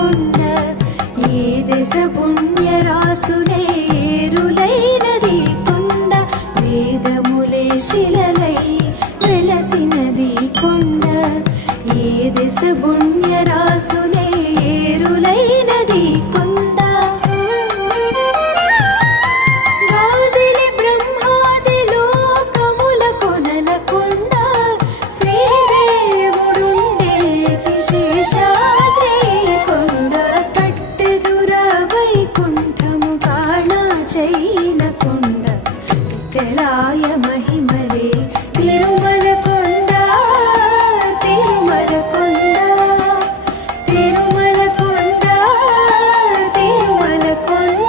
కొండ ఏ దశ పుణ్యరాసులే ఏరులైనది కొండ వేదములే శిలలై వెలసినది కొండ ఏ దశ పుణ్యరాసులే ఏరులైనది కొండ తెలాయ మహిమలే తిరుమల కొండ తిరుమల కొండ తిరుమల కొండ తిరుమల కొండ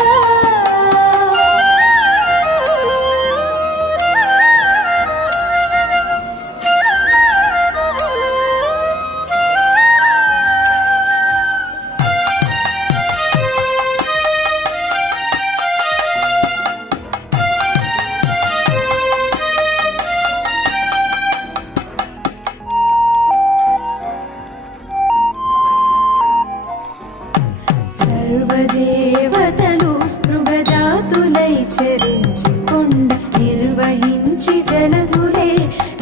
సర్వదేవతలు మృగజాతులై చరించి కొండ నిర్వహించి జలధులే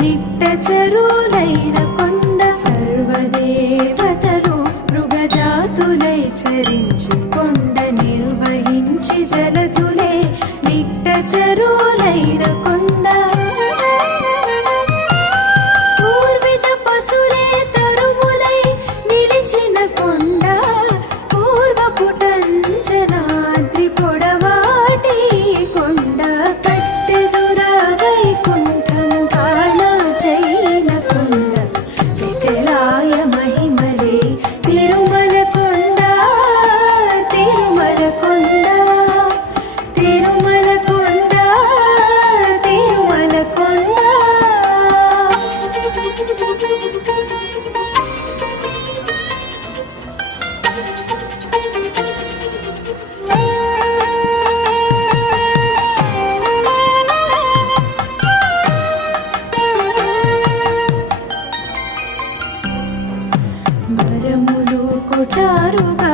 నిట్ట చెరువులైన కొండ సర్వదేవతలు మృగజాతులై చరించి కొండ నిర్వహించి జలధులే నిట్ట చెరువులైన కొండ పూర్విత పశులే తరుములై నిలిచిన కొండ పుటంజనాద్రి పొడవాటి కొండ కట్టెదుర వైకుంఠము కాణాచైన కొండ తెలాయ మహిమలే తిరుమల కొండ తిరుమల కొండ తిరుమల కొండ తిరుమల కొండ మరములు కొటారుగా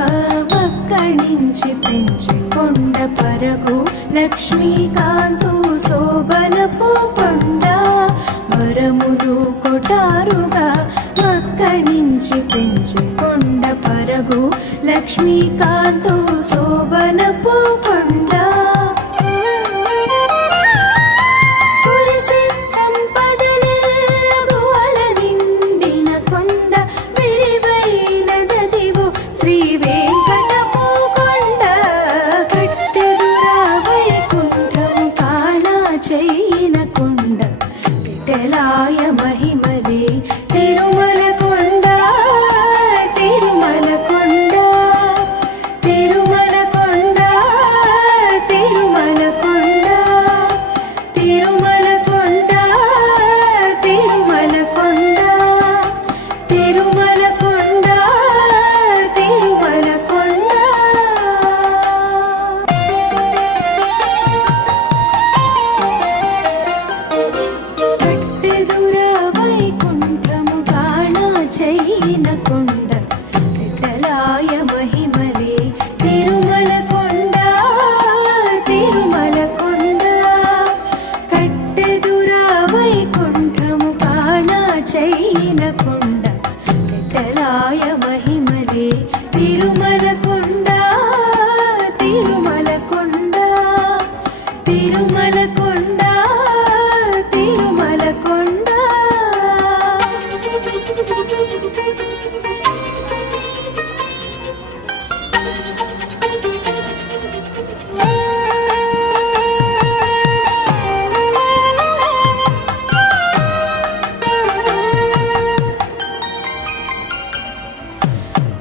వక్కణించి పెంచి కొండ పరగు లక్ష్మీకాంతు శోభనపు కొండ మరములు కొటారుగా వక్కణించి పెంచి కొండ పరగు లక్ష్మీకాంతు శోభనపు కొండ చైన కొండ తెలాయ మహిమలే తిరుమల కొండ తిరుమల కొండ తిరుమల కొండ తిరుమల కొండ తిరుమల కొండ తిరుమల కొండ తిరుమల కొండ తిరుమల కొండ చైన కొండ తెలాయ మహిమలే తిరుమల కొండ తిరుమల కొండ కట్టెదుర వైకుంఠము కాణా చైన కొండ తెలాయ మహిమలే తిరుమల కొండ తిరుమల కొండ తిరుమల కొండ తిరుమల కొండ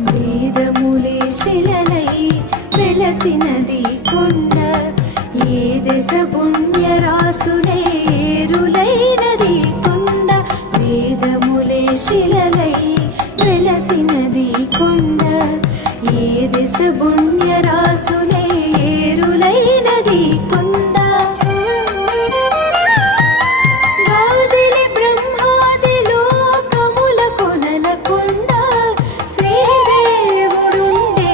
వేదములే శిలలై వెలసినది కొండ ఏ దశ పుణ్యరాసులే ఏరులైనది కొండ వేదములే శిలలై వెలసినది కొండ ఏ దశ పుణ్యరాసులే ఏరులైనది కొండ బ్రహ్మాది లోకముల కొనల కొండ శ్రీదేవుడుండే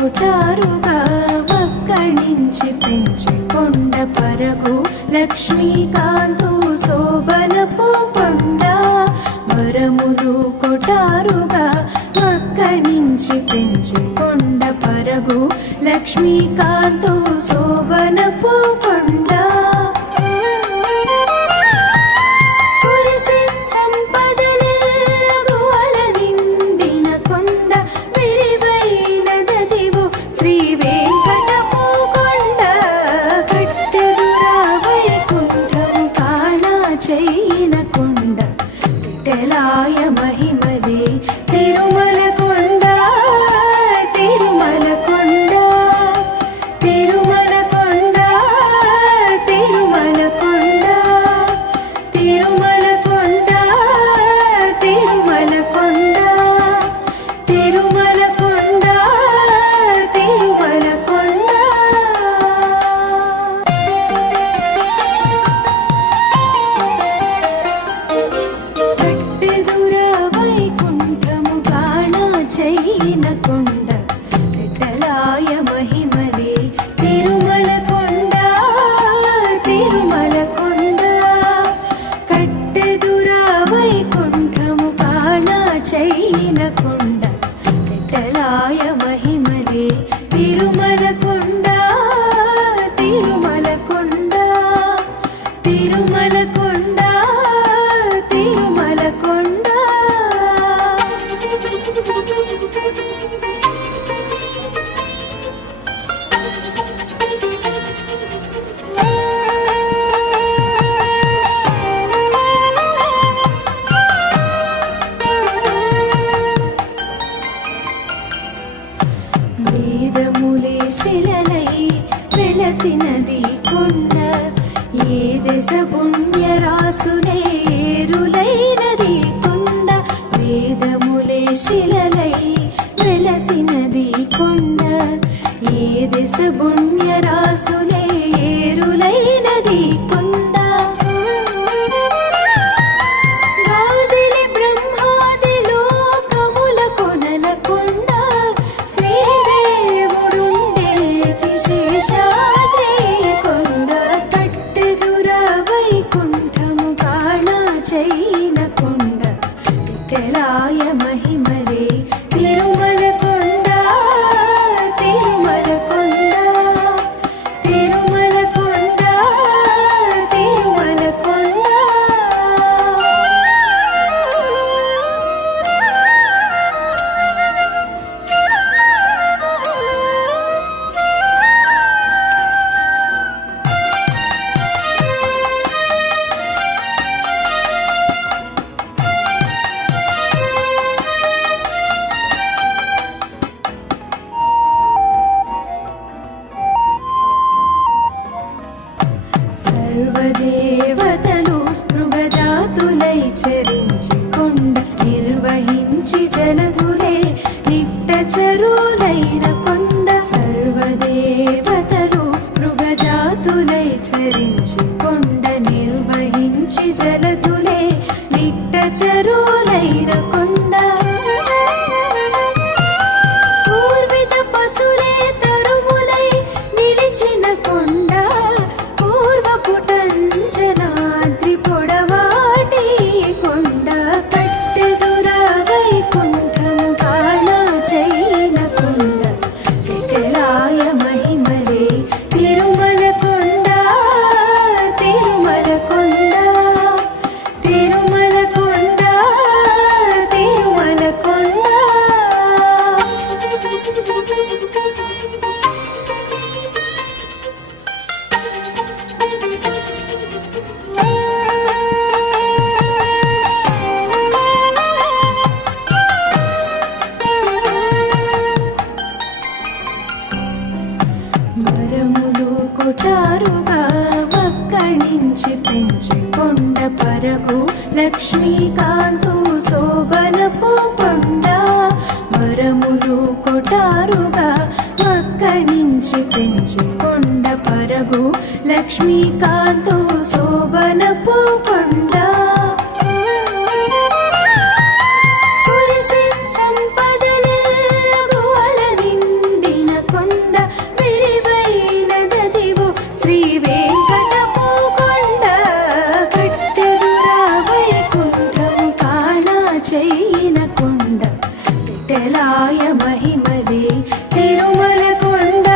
కొటారుగా వక్కణించి పెంచి కొండ పరగు లక్ష్మీకాంతు శోభనపు కొండ వరములు కొటారుగా వక్కణించి పెంచి కొండ పరగు లక్ష్మీకాంతు శోభనపు కొండ వేదములే శిలలై వెలసినది కొండ ఏ దశ పుణ్యరాసులే ఏరులైనది కొండ వేదములే శిలలై వెలసినది కొండ ఏ దశ పుణ్యరాసులే ఏరులైనది కొండ సర్వదేవతలు మృగజాతులై చరించి కొండ నిర్వహించి జలధులే నిట్టచరులైన కొండ సర్వదేవతలు మృగజాతులై చరించి కొండ నిర్వహించి జలధులే నిట్టచరులైన కొండ పూర్విత పశులే తరుములై నిలిచిన కొండ పుటంజనాద్రి పొడవాటి కొండ కట్టెదుర వైకుంఠము కాణ చైన కొండ విఠలాయ మహిమలే తిరుమల కొండ తిరుమల కొండ తిరుమల కొండ తిరుమల కొండ వరములు కొటారుగా వక్కణించి పెంచి కొండ పరగు లక్ష్మీకాంతు శోభనపు కొండ వరములు కొటారుగా వక్కణించి పెంచి కొండ పరగు లక్ష్మీకాంతు శోభనపు కొండ సంపదల నిండిన విఠలాయ మహిమలే తిరుమల కొండ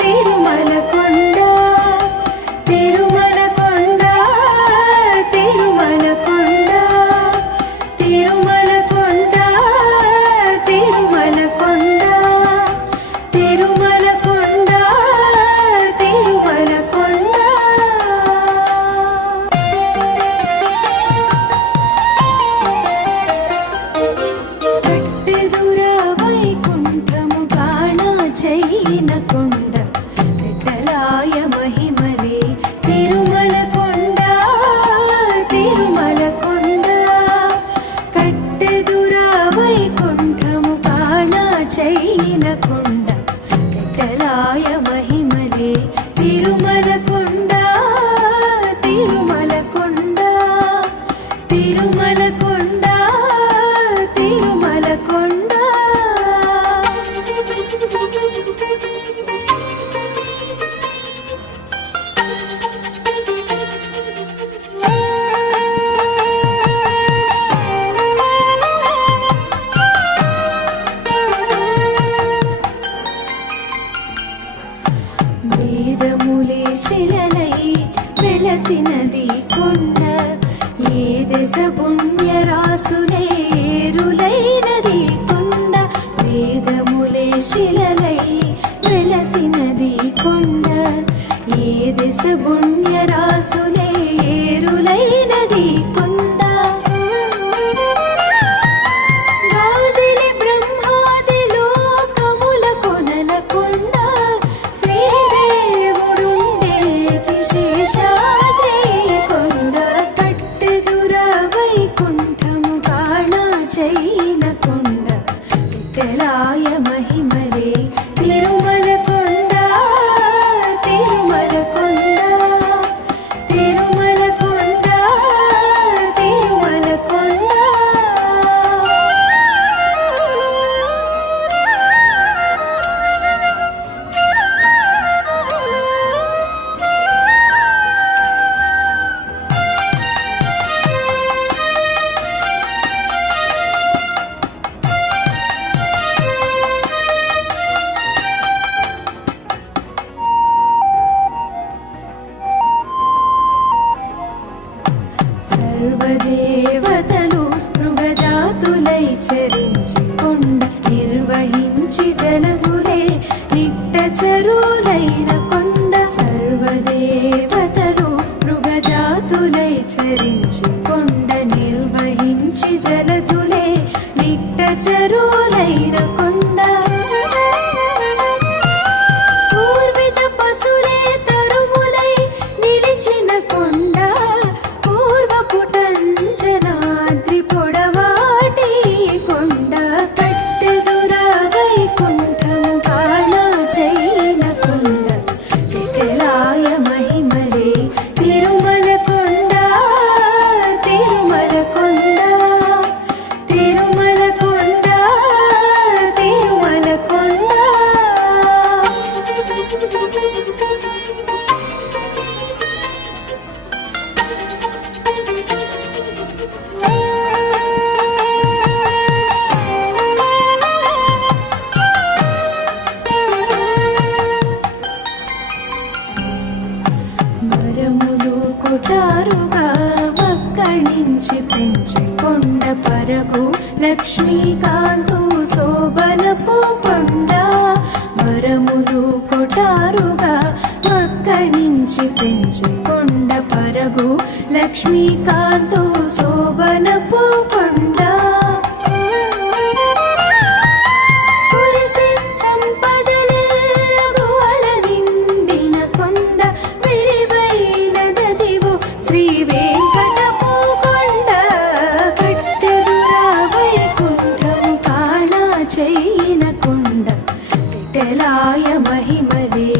తిరుమల కొండ తిరుమల కొండ తిరుమల కొండ తిరుమల కొండ తిరుమల కొండ తిరుమల కొండ తిరుమల కొండ. కట్టెదురా వైకుంఠము కాణ చైన కొండ విఠలాయ మహిమలే తిరుమల కొండ తిరుమల కొండ. కట్టెదురా వైకుంఠము కాణ చైన కొండ విఠలాయ మహిమలే తిరుమల కొండ తిరుమల కొండ తిరుమల కొండ తిరుమల కొండ. వేదములే శిలలై వెలసినది కొండ ఏ దశ పుణ్యరాసులే ఏరులైనది కొండ. వేదములే శిలలై వెలసినది కొండ ఏ దశ పుణ్యరాసులే ఏరులైనది కొండ. గాదిలి బ్రహ్మాది లోకముల కొనల కొండ శ్రీదేవుడుండేటి శేషాద్రి కొండ. కట్టెదురా వైకుంఠము కాణ చైన కొండ విఠలాయ మహిమలే తిరుమల కొండ తిరుమల కొండ తిరుమల కొండ తిరుమల కొండ. సర్వదేవతలు మృగజాతులై చరించి కొండ నిర్వహించి జలధులే నిట్ట చెరువులైన కొండ. సర్వదేవతలు మృగజాతులై చరించి కొండ నిర్వహించి జలధులే నిట్ట చెరువులైన కొండ. పూర్విత పశులే తరుములై నిలిచిన కొండ పూర్వపుటంజనాద్రి పొడవాటి కొండ. కట్టెదురా వైకుంఠము కాణ చైన కొండ విఠలాయ మహిమలే తిరుమల కొండ తిరుమల కొండ తిరుమల కొండ తిరుమల కొండ. మరములు కొటారుగా వక్కణించి పెంచి కొండ పరగు లక్ష్మీకాంతు శోభనపు కొండ. మరములు కొటారుగా వక్కణించి పెంచి కొండ పరగు లక్ష్మీకాంతు శోభనపు కొండ. కురిసి సంపదలెల్లగోల నిండిన కొండ విరివైనదదివో శ్రీ వెంకటపు కొండ. కట్టెదురా వైకుంఠము కాణ చైన కొండ విఠలాయ మహిమలే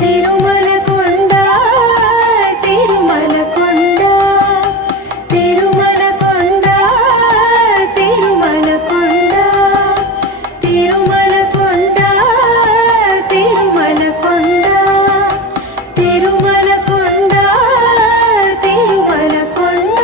తిరుమల కొండ తిరుమల కొండ తిరుమల కొండ తిరుమల కొండ తిరుమల కొండ తిరుమల కొండ తిరుమల కొండ తిరుమల కొండ.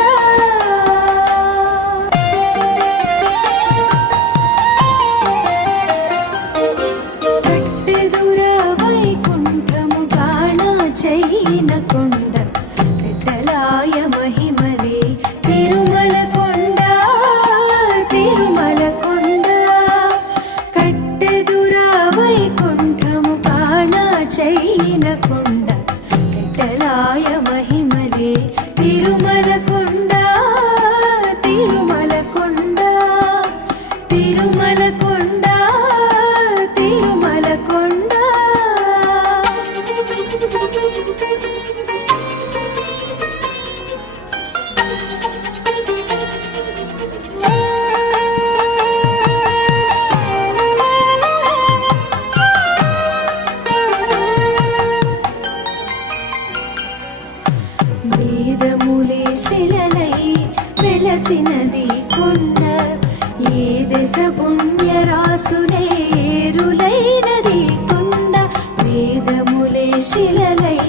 పుణ్యరాసులే ఏరులైనది కొండ వేదములే శిలలై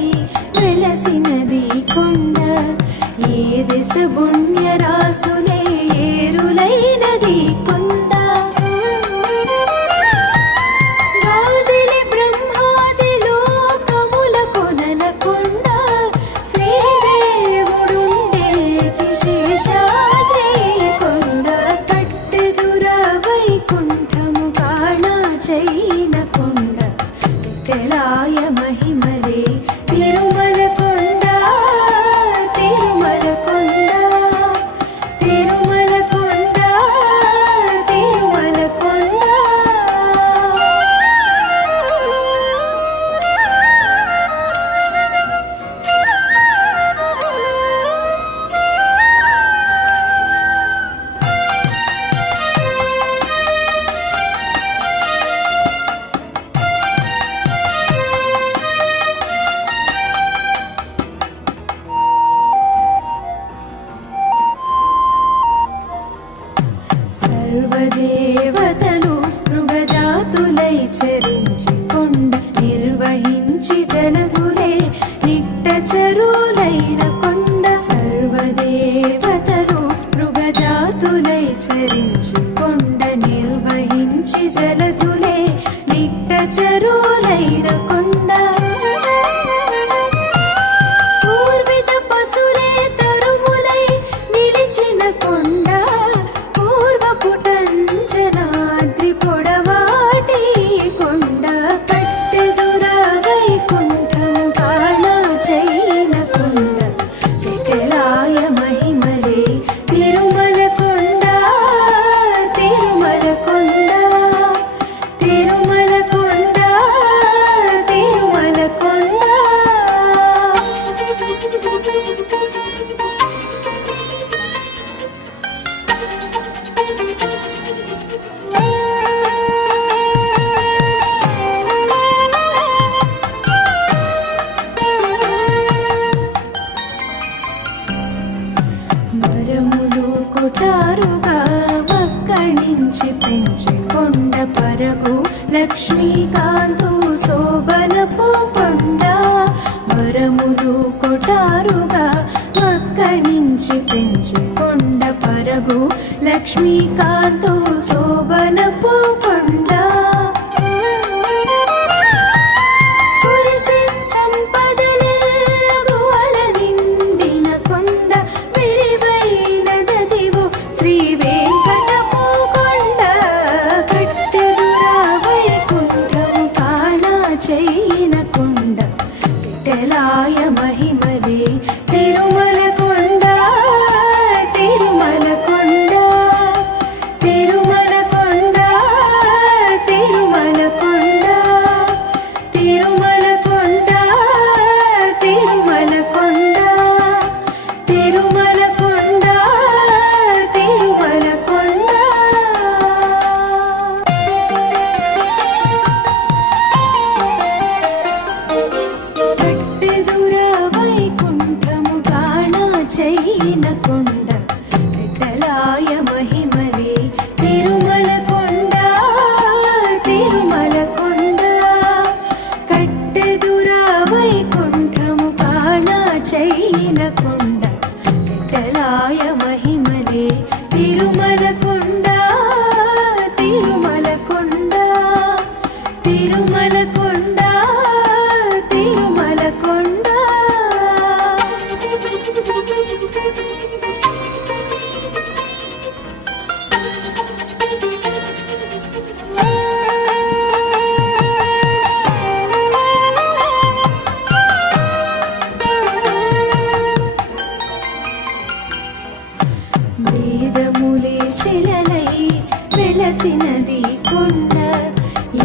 వెలసినది కొండ ఏ దశ పుణ్యరాసులే ఏరులైనది కొండ గాదిలి బ్రహ్మాది లోకముల కొనల కొండ శ్రీదేవుడుండేటి శేషాద్రి కొండ కట్టెదుర వైకుంఠము కాణ చైన కొండ తెలాయ మహిమలే తిరుమల కొండ తిరుమల కొండ తిరుమల కొండ తిరుమల కొండ సర్వదేవతలు మృగజాతులై చరించి కొండ నిర్వహించి జలధులే నిట్ట చెరువులైన కొండ సర్వదేవతలు మృగజాతులై చరించి కొండ నిర్వహించి జలధులే నిట్ట చెరువులైన కొండ పూర్విత పశులే తరుములై నిలిచిన కొండ పూర్వపుటంజనాద్రి పొడవాటి కొండ కట్టెదుర వైకుంఠము కాణ చైన కొండ తెలాయ మహిమలే తిరుమల కొండ తిరుమల కొండ తిరుమల కొండ తిరుమల కొండ మరములు కొటారుగా వక్కణించి పెంచి కొండ పరగు లక్ష్మీకాంతు శోభనపు కొండ మరములు కొటారుగా వక్కణించి పెంచి కొండ పరగు లక్ష్మీకాంతు శోభనపు కొండ కురిసిన్ సంపదలెల్లగువల నిండిన కొండ విరివైనదదివో శ్రీ వెంకటపు కొండ కట్టెదుర వైకుంఠము కాణ చైన కొండ తెలాయ మహిమలే తిరుమల కొండ తిరుమల కొండ తిరుమల కొండ తిరుమల కొండ తిరుమల కొండ తిరుమల కొండ తిరుమల కొండ తిరుమల కొండ కట్టెదుర వైకుంఠము కాణ చైన కొండ తెలాయ మహిమలే తిరుమల కొండ తిరుమల కొండ కట్టెదుర వైకుంఠము కాణ చైన కొండ తెలాయ మహిమలే తిరుమల కొండ తిరుమల కొండ తిరుమల కొండ తిరుమల కొండ వేదములే శిలలై వెలసినది కొండ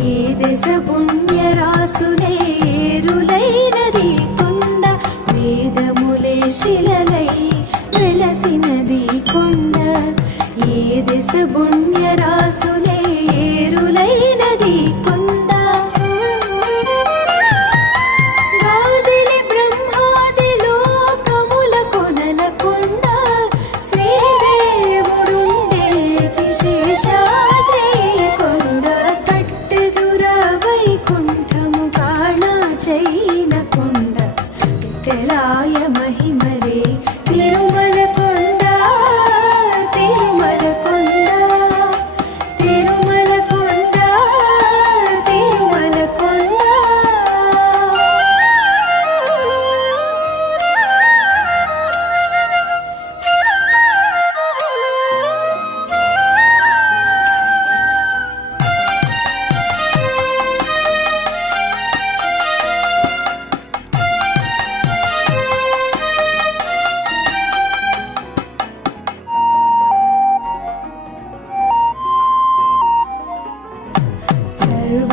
ఏ దశ పుణ్యరాసులే ఏరులైనది కొండ వేదములే శిలలై వెలసినది కొండ ఏ దశ పుణ్యరాసులే ఏరులైనది కొండ గాదిలి బ్రహ్మాది లోకముల కొనల కొండ శ్రీదేవుడుండేటి శేషాద్రి కొండ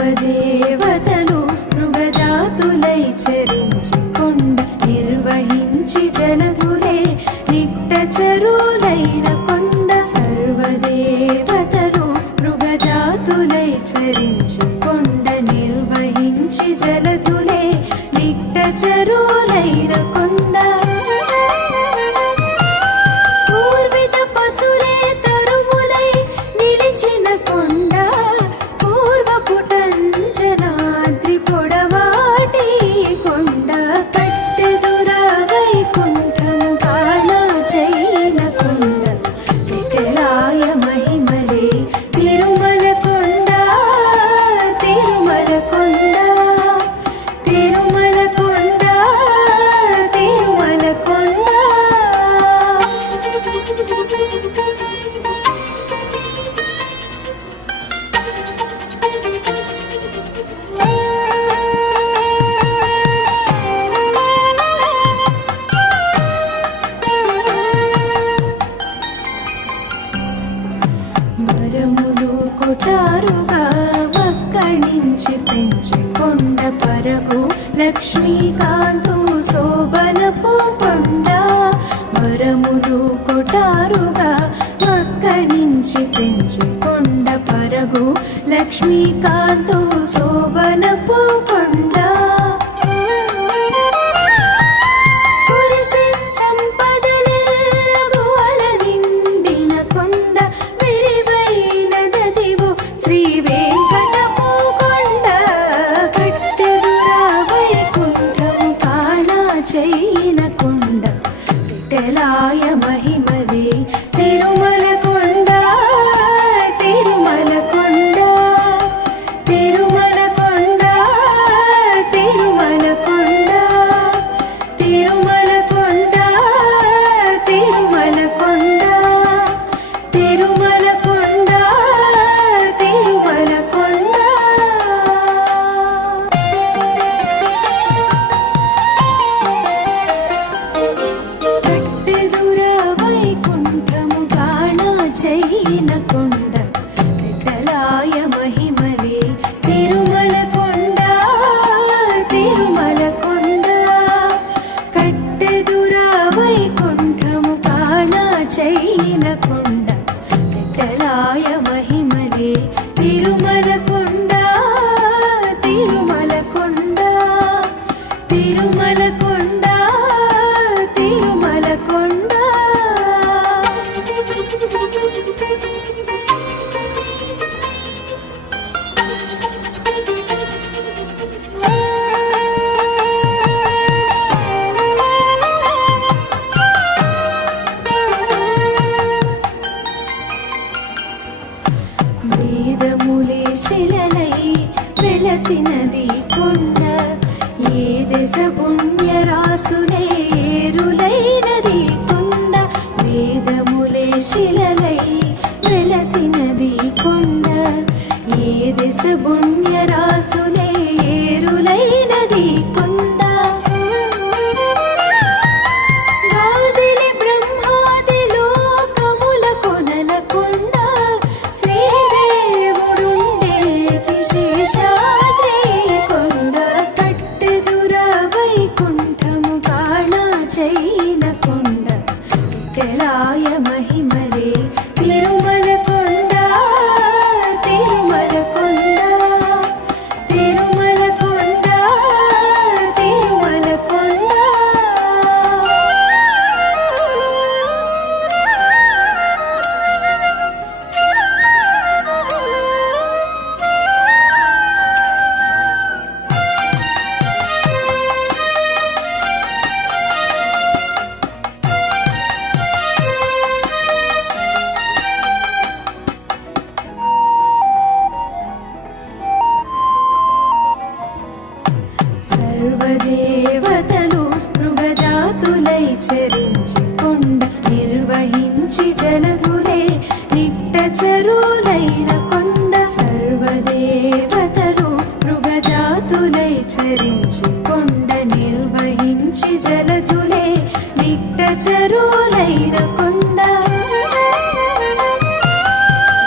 సర్వదేవతలు మృగజాతులై చరించి కొండ నిర్వహించి జలధులే నిట్టచరులైన కొండ సర్వదేవతలు మృగజాతులై చరించి కొండ నిర్వహించి జలధులే నిట్టచరులైన కొండ పూర్విత పశులే తరుములై నిలిచిన కొండ పూర్వపుటంజనాద్రి పొడవాటి కొండ కట్టెదురా వైకుంఠము కాణజైన కొండ విఠలాయ మహిమలే తిరుమల కొండ తిరుమల కొండ తిరుమల కొండ తిరుమల కొండ మరములు కొటారుగా వక్కణించి పెంచి కొండ పరగు లక్ష్మీకాంతు శోభనపు కొండ మరములు కొటారుగా వక్కణించి పెంచి కొండ పరగు లక్ష్మీకాంతు శోభనపు కొండ కురిసి సంపదలెల్లగూ అలనిండిన కొండ విరివైనదదివో శ్రీ వెంకటపు కొండ కట్టెదురా వైకుంఠము కాణజైన కొండ విఠలాయ మహిమలే తిరుమల కొండ తిరుమల కొండ తిరుమల కొండ తిరుమల కొండ తిరుమల కొండ తిరుమల కొండ తిరుమల కొండ తిరుమల కొండ కట్టెదురా వైకుంఠము కాణజైన కొండ విఠలాయ మహిమలే తిరుమల కొండ తిరుమల కొండ కట్టెదురా వైకుంఠము కాణజైన కొండ విఠలాయ మహిమలే తిరుమల కొండ తిరుమల కొండ తిరుమల కొండ తిరుమల కొండ వేదములే శిలలై వెలసినది కొండ ఏ దశ పుణ్యరాసులే ఏరులైనది కొండ వేదములే శిలలై వెలసినది కొండ ఏ దశ పుణ్యరాసులే ఏరులైనది కొండ గాదిలి బ్రహ్మాది లోకముల కొనల కొండ శ్రీదేవుడుండేటి శేషాద్రి కొండ కట్టెదురా వైకుంఠము కాణజైన కొండ విఠలాయ మహిమలే తిరుమల కొండ తిరుమల కొండ తిరుమల కొండ తిరుమల కొండ సర్వదేవతలు మృగజాతులై చరించి కొండ నిర్వహించి జలధులే నిట్టచరులైన కొండ సర్వదేవతలు మృగజాతులై చరించి కొండ నిర్వహించి జలధులే నిట్టచరులైన కొండ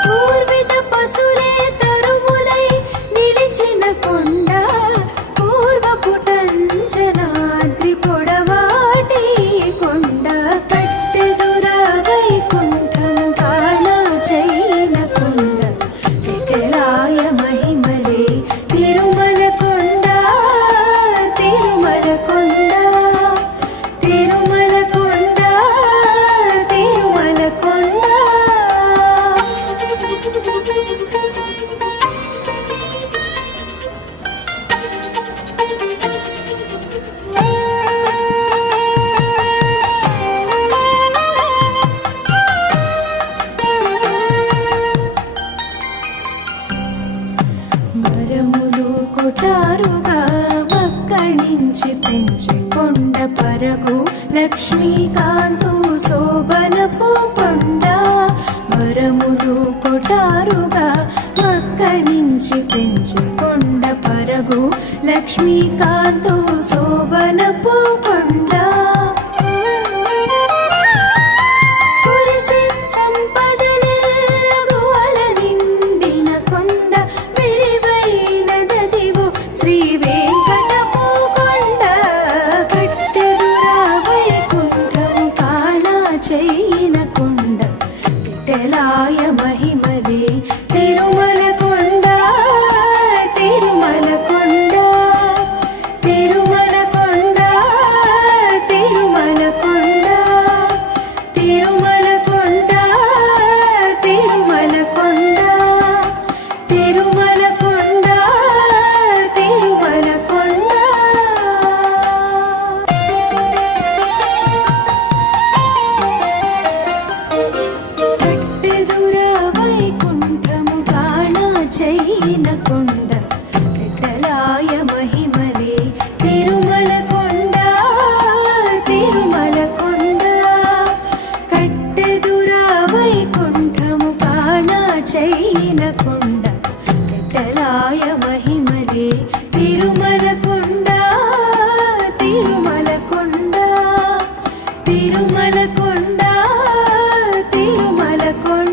పూర్విత పశులే తరుములై నిలిచిన కొటారుగా వక్కణించి పెంచి కొండ పరగు లక్ష్మీకాంతు శోభనపు కొండ వరములు కొటారుగా వక్కణించి పెంచి కొండ పరగు లక్ష్మీకాంతు శోభనపు కొండ తెలాయ మహిమలే తిరుమల కొండ తిరుమల కొండ తిరుమల కొండ తిరుమల కొండ తిరుమల కొండ తిరుమల కొండ తిరుమల కొండ తిరుమల కొండ చైన కొండ విఠలాయ మహిమలే తిరుమల కొండ తిరుమల కొండ కట్టెదురా వైకుంఠము కాణ చైన కొండ విఠలాయ మహిమలే తిరుమల కొండ తిరుమల కొండ తిరుమల కొండ తిరుమల కొండ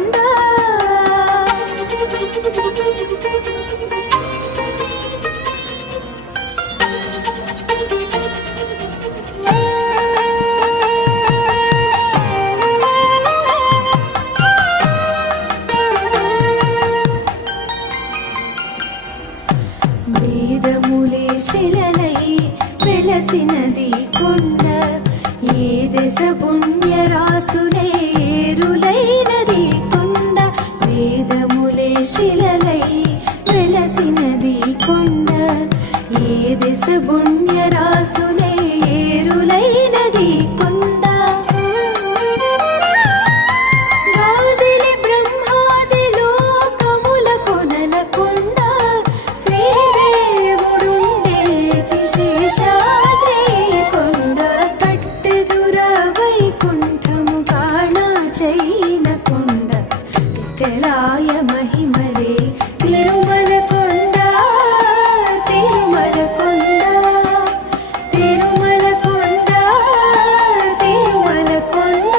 వేదములే శిలలై వెలసినది కొండ ఏ దశ పుణ్యరాసులే ఏరులైనది కొండ వేదములే శిలలై వెలసినది కొండ ఏ దశ పుణ్యరాసులే ఏరులైనది కొండ గాదిలి బ్రహ్మాది లోకముల కొనల కొండ శ్రీదేవుడుండేటి శేషాద్రి కొండ కట్టెదురా వైకుంఠము కాణ చైన కొండ తెలాయ మహిమలే తిరుమల కొండ తిరుమల కొండ తిరుమల కొండ తిరుమల కొండ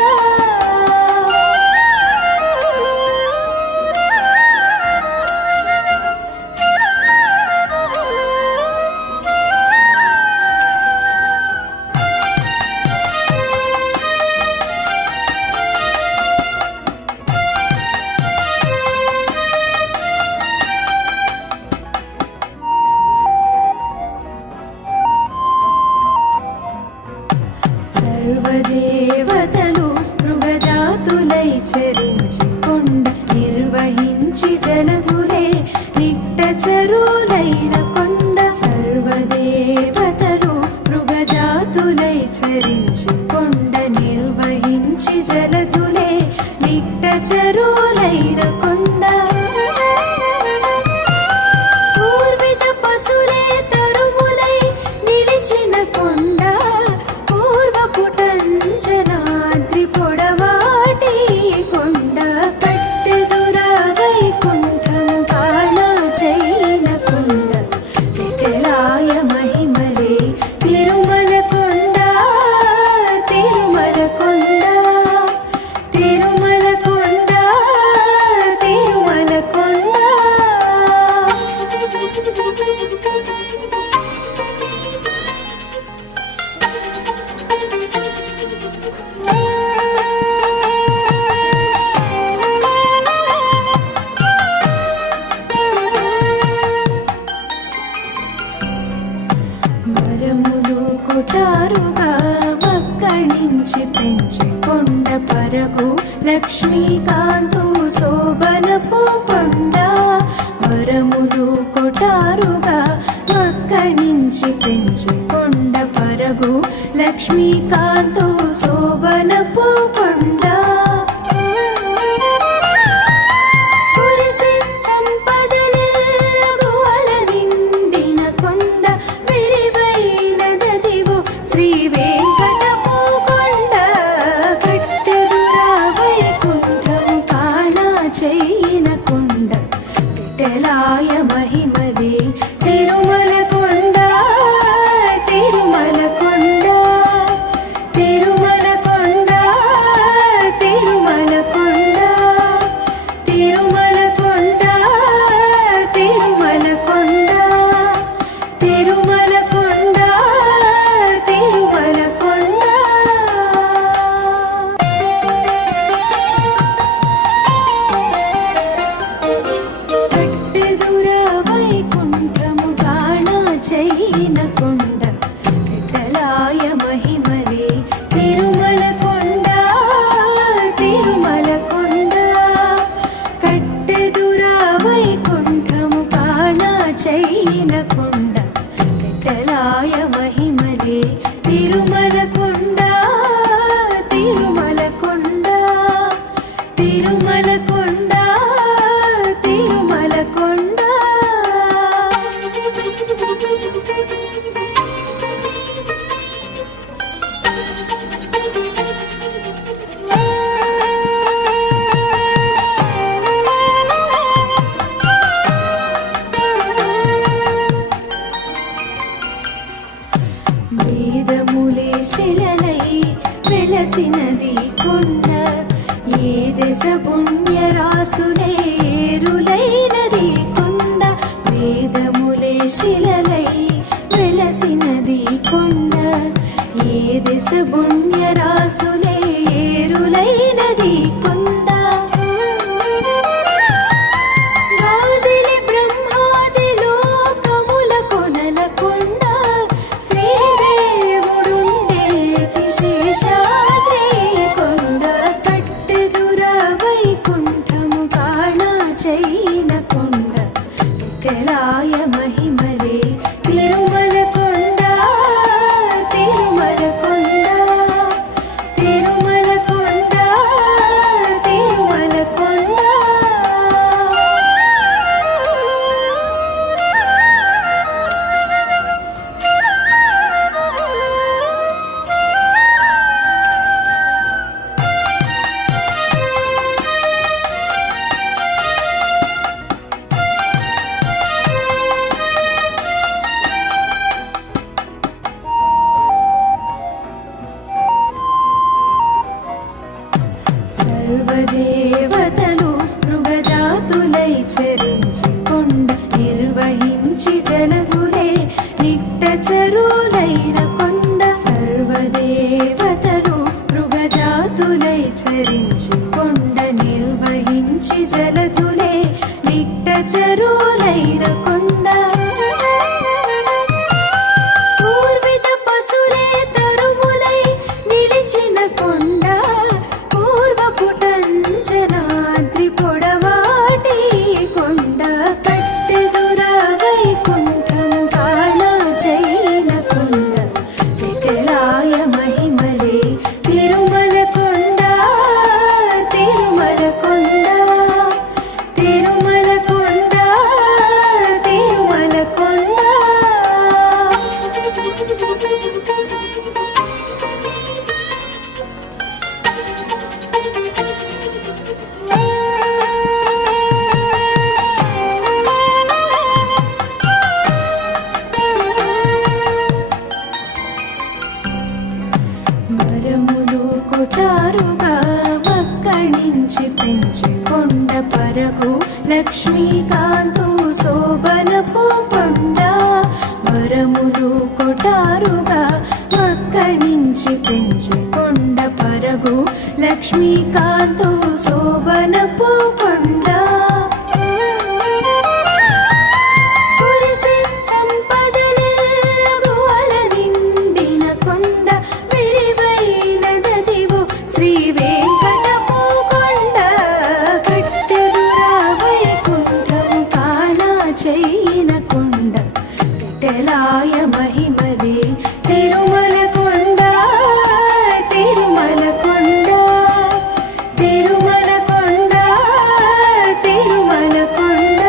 సర్వదేవతలు మృగజాతులై చరించి కొండ నిర్వహించి జలధులే నిట్ట చెరువులైన కొండ సర్వదేవతలు మృగజాతులై చరించి కొండ నిర్వహించి జలధులే నిట్ట చెరువులైన కొండ పూర్విత పశులే తరువులై నిలిచిన కొండ పుటంజనాద్రి పొడవాటి కొండ కట్టెదురా వైకుంఠము కాణ చైన కొండ విఠలాయ మహిమలే తిరుమల కొండ తిరుమల కొండ తిరుమల కొండ తిరుమల కొండ వరములు కొటారుగా వక్కణించి పెంచి కొండ పరగు లక్ష్మీకాంతు శోభనపు కొండ వరములు కొటారుగా వక్కణించి పెంచి కొండ పరగు లక్ష్మీకాంతు శోభనపు కొండ సంపదల నిండిన చైనకొండ విఠలాయ మహిమలే తిరుమలకొండ తిరుమలకొండ తిరుమలకొండ తిరుమలకొండ. వేదములే శిలలై వెలసినది కొండ ఏ దశ పుణ్యరాసులే ఏరులైనది కొండ. వేదములే శిలలై వెలసినది కొండ ఏ దశ పుణ్యరాసులే ఏరులైనది కొండ. గాదిలి బ్రహ్మాది లోకముల కొనల కొండ శ్రీదేవుడుండేటి శేషాద్రి కొండ. కట్టెదుర వైకుంఠము కాణ చైనకొండ విఠలాయ మహిమలే తిరుమలకొండ తిరుమలకొండ తిరుమలకొండ తిరుమలకొండ. సర్వదేవతలు మృగజాతులై చరించి కొండ నిర్వహించి జలధులే నిట్ట చెరువులైన కొండ. సర్వదేవతలు మృగజాతులై చరించి కొండ నిర్వహించి జలధులే నిట్ట చెరువులైన కొండ. పూర్విత పశులే తరుములై నిలిచిన కొండ పూర్వపుటంజనాద్రి పొడవాటి కొండ. కట్టెదుర వైకుంఠము కాణ చైనకొండ విఠలాయ మహిమలే తిరుమలకొండ తిరుమలకొండ తిరుమలకొండ తిరుమలకొండ. వరములు కొటారుగా వక్కణించి పెంచి కొండ పరగు లక్ష్మీకాంతు శోభనపు కొండ. వరములు కొటారుగా వక్కణించి పెంచి కొండ పరగు లక్ష్మీకాంతు శోభనపు కొండ. కురిసె సంపదలెల్లగువల నిండిన కొండ విరివైనదదివో శ్రీ వెంకటపు కొండ. కట్టెదుర వైకుంఠము కాణ చైనకొండ విఠలాయ మహిమలే తిరుమలకొండ తిరుమలకొండ తిరుమలకొండ తిరుమలకొండ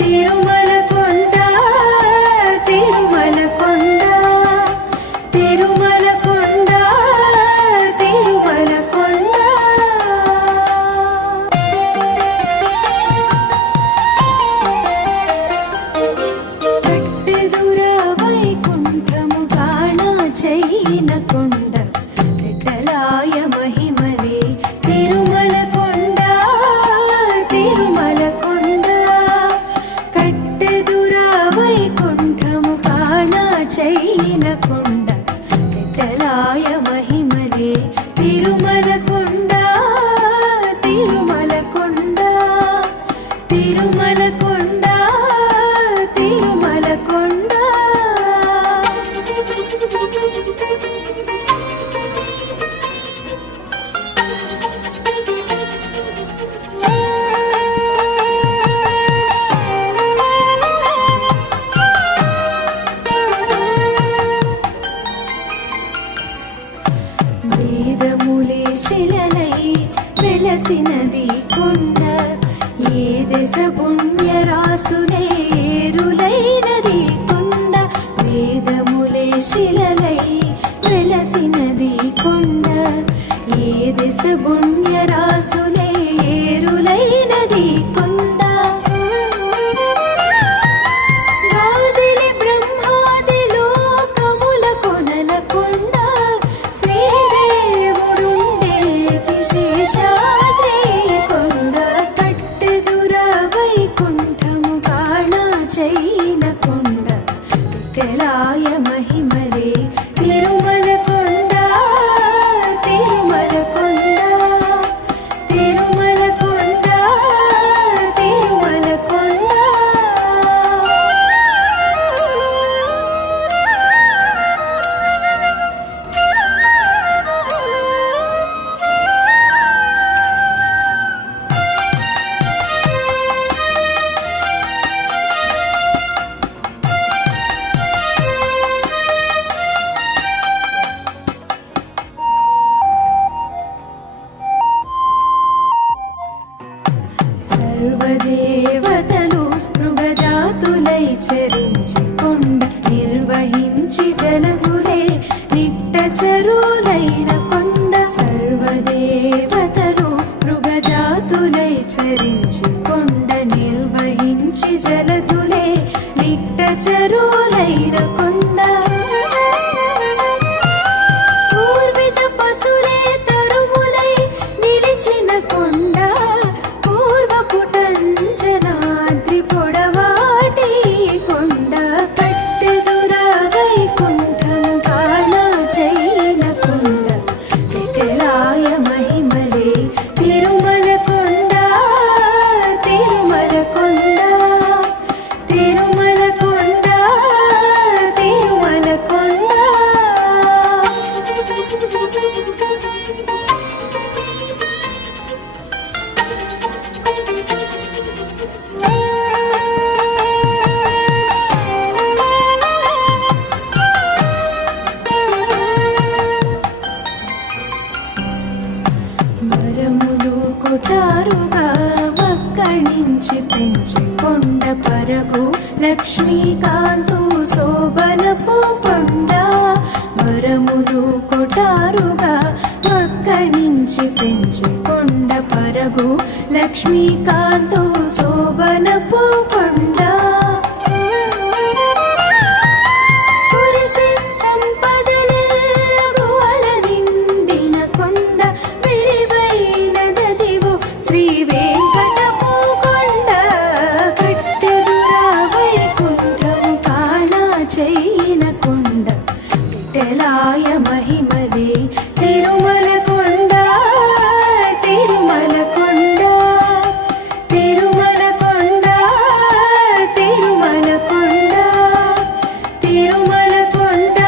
తిరుమలకొండ తిరుమలకొండ తిరుమలకొండ తిరుమలకొండ. కట్టెదుర వైకుంఠము కాణ చైనకొండ విఠలాయ మహిమలే తిరుమలకొండ తిరుమలకొండ. కట్టెదుర వైకుంఠము కాణ చైనకొండ విఠలాయ మహిమలే తిరుమలకొండ తిరుమలకొండ తిరుమలకొండ తిరుమలకొండ. చైనకొండ విఠలాయ మహిమలే తిరుమల కొండ తిరుమల కొండ తిరుమల కొండ తిరుమల కొండ. సర్వదేవతలు మృగజాతులై చరించి కొండ నిర్వహించి జలధులే నిట్ట చెరువులైన కొండ. సర్వదేవతలు మృగజాతులై చరించి కొండ నిర్వహించి జలధులే నిట్ట చెరువులైన కొండ. పూర్విత పశులే తరుములై నిలిచిన కొండ పుటంజనాద్రి పొడవాటి కొండ. కట్టెదుర వైకుంఠము కాణ చైనకొండ విఠలాయ మహిమలే తిరుమల కొండ తిరుమల కొండ తిరుమల కొండ తిరుమల కొండ. వరములు కొటారుగా వక్కణించి పెంచి కొండ పరగు లక్ష్మీకాంతు శోభనపు కొండ. వరములు కొటారుగా వక్కణించి పెంచి కొండ పరగు లక్ష్మీకాంతు శోభనపు కొండ. చైనకొండ విఠలాయ మహిమలే తిరుమల కొండ తిరుమల కొండ తిరుమల కొండ తిరుమల కొండ తిరుమల కొండ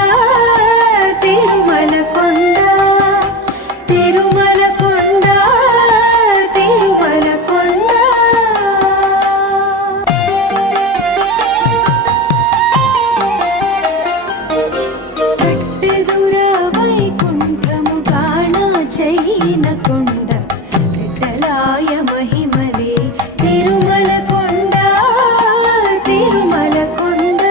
తిరుమల కొండ తిరుమల కొండ తిరుమల కొండ. చైనకొండ విఠలాయ మహిమలే తిరుమల కొండ తిరుమల కొండ.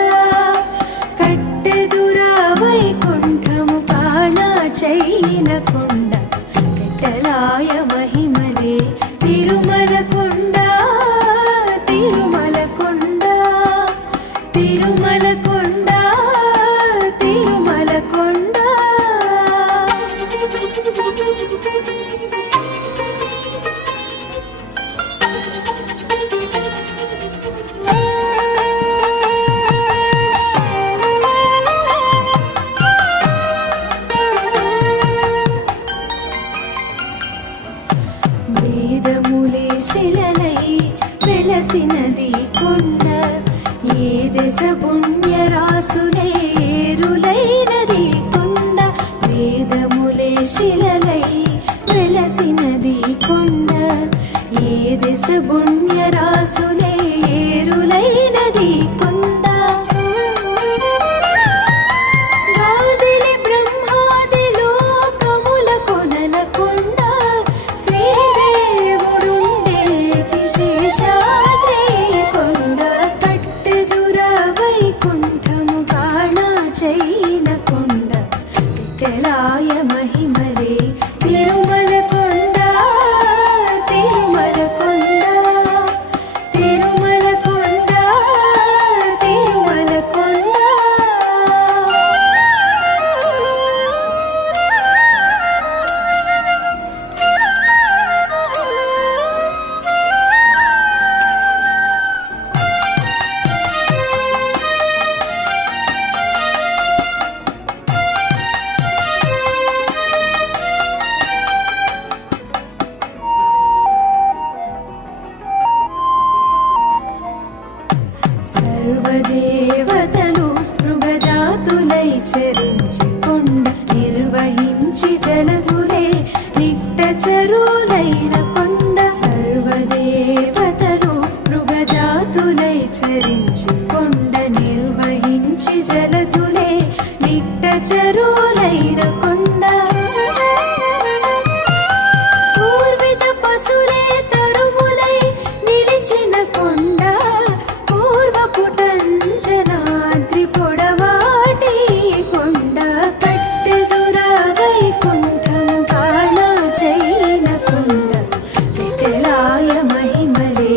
కట్టెదుర వైకుంఠము కాణ చైనకొండ విఠలాయ మహిమలే తిరుమల కొండ తిరుమల కొండ తిరుమల కొండ తిరుమల కొండ. వేదములే శిలలై వెలసినది కొండ ఏ దశ పుణ్యరాసులే ఏరులైనది కొండ. వేదములే శిలలై వెలసినది కొండ ఏ దశ పుణ్యరాసులే ఏరులైనది కొండ. గాదిలి బ్రహ్మాది లోకముల కొనల కొండ శ్రీదేవుడుండేటి శేషాద్రి కొండ. కట్టెదుర వైకుంఠము కాణ చైనకొండ విఠలాయ మహిమలే తిరుమల కొండ తిరుమల కొండ తిరుమల కొండ తిరుమల కొండ. సర్వదేవతలు మృగజాతులై చరించి కొండ నిర్వహించి జలధులే నిట్టచరులైన కొండ. సర్వదేవతలు మృగజాతులై చరించి కొండ నిర్వహించి జలధులే నిట్టచరులైన కొండ. పూర్విత పశులే తరుములై నిలిచిన కొండ. పూర్వపుటంజనాద్రి పొడవాటి కొండ. కట్టెదుర వైకుంఠము కాణాచైన కొండ. విఠలాయ మహిమలే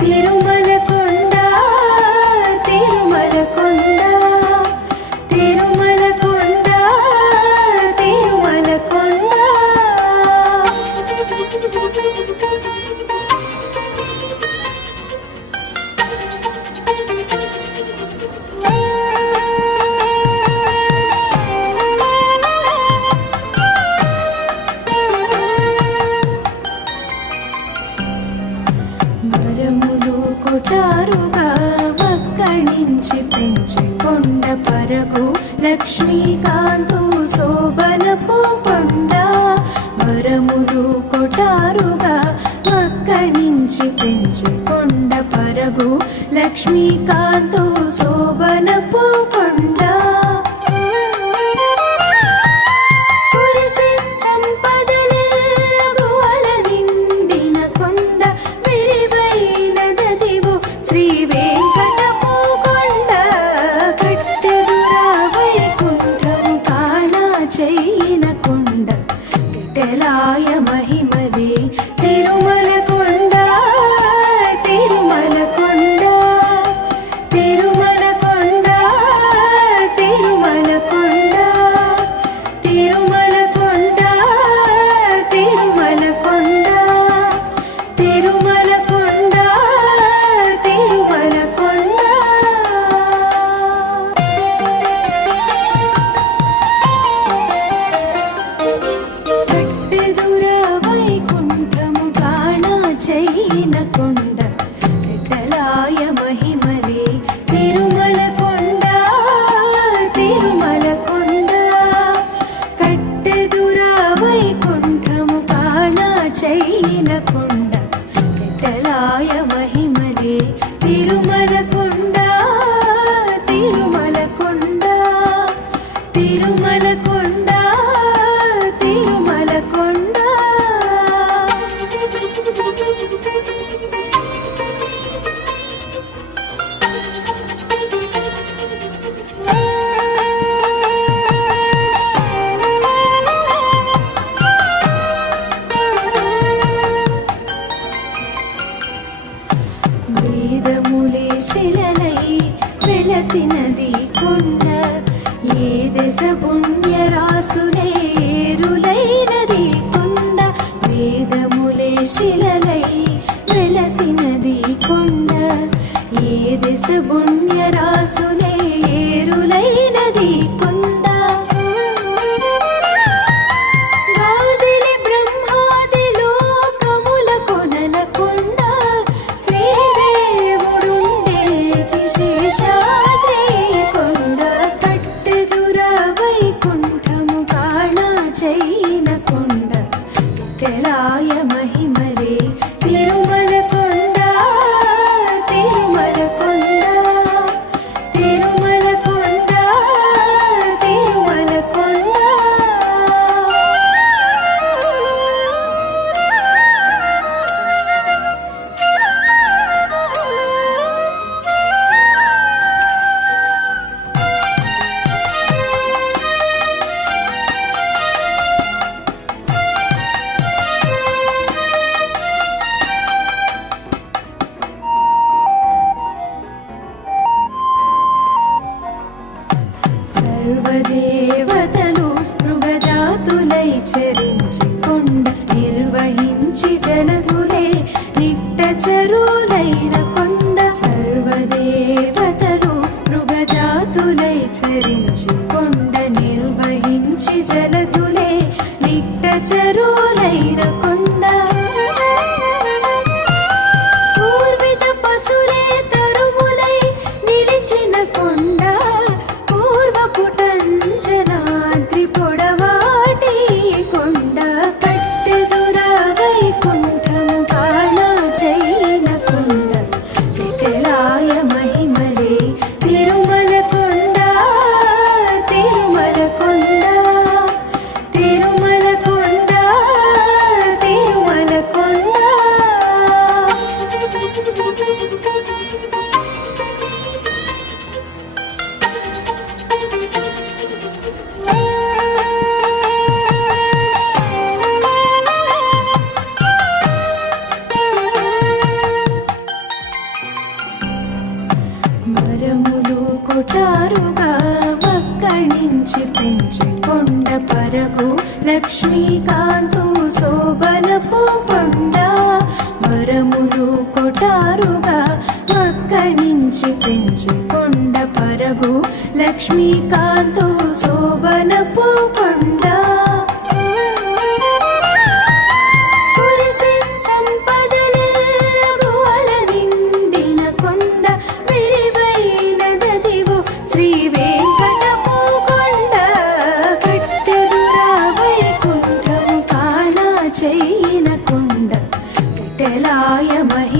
తిరుమల కొండ. తిరుమల కొండ. తిరుమల కొండ. తిరుమల కొండ. మరములు కొటారుగా వక్కణించి పెంచి కొండ. పరకు లక్ష్మీకాంతు శోభనపు కొండ. మరములు కొటారుగా వక్కణించి పెంచి కొండ. పరగు లక్ష్మీకాంతు శోభనపు కొండ. కురిసె సంపదలెల్లగువల నిండిన కొండ. విరివైనదదివో శ్రీ వెంకటపు కొండ. కట్టెదుర వైకుంఠము కాణాచైన కొండ. విఠలాయ మహిమలే తిరుమల కొండ. తిరుమల కొండ. తిరుమల కొండ. తిరుమల కొండ. తిరుమల కొండ. తిరుమల కొండ. తిరుమల కొండ. తిరుమల కొండ. కట్టెదుర వైకుంఠము కాణాచైన కొండ. విఠలాయ మహిమలే తిరుమల కొండ. తిరుమల కొండ. కట్టెదుర వైకుంఠము కాణాచైన కొండ. విఠలాయ మహిమలే తిరుమల కొండ. తిరుమల కొండ. తిరుమల కొండ. తిరుమల కొండ. వేదములే శిలలై వెలసినది కొండ. ఏ దశ పుణ్యరాసులే ఏరులైనది కొండ. వేదములే శిలలై వెలసినది కొండ. ఏ దశ పుణ్యరాసులే ఏరులైనది కొండ. గాదిలి బ్రహ్మాది లోకముల కొనల కొండ. శ్రీదేవుడుండేటి శేషాద్రి కొండ. కట్టెదుర వైకుంఠము కాణాచైన కొండ. విఠలాయ మహిమలే తిరుమల కొండ. తిరుమల కొండ. తిరుమల కొండ. తిరుమల కొండ. సర్వదేవతలు మృగజాతులై చరించి కొండ. నిర్వహించి జలధులే నిట్టచరులైన కొండ. సర్వదేవతలు మృగజాతులై చరించి కొండ. నిర్వహించి జలధులే నిట్టచరులైన కొండ. పూర్విత పశులే తరుములై నిలిచి వరములు కొటారుగా వక్కణించి పెంచి కొండ పరగు లక్ష్మీకాంతు శోభనపు కొండ వరములు కొటారుగా వక్కణించి పెంచి కొండ పరగు లక్ష్మీకాంతు శోభనపు కొండ కురిసె సంపదలెల్లగూ అలనిండిన కొండ విరివైనదదివో శ్రీ వెంకటపు కొండ కట్టెదురా వైకుంఠము కాణ చేయన కొండ తెలాయ మహి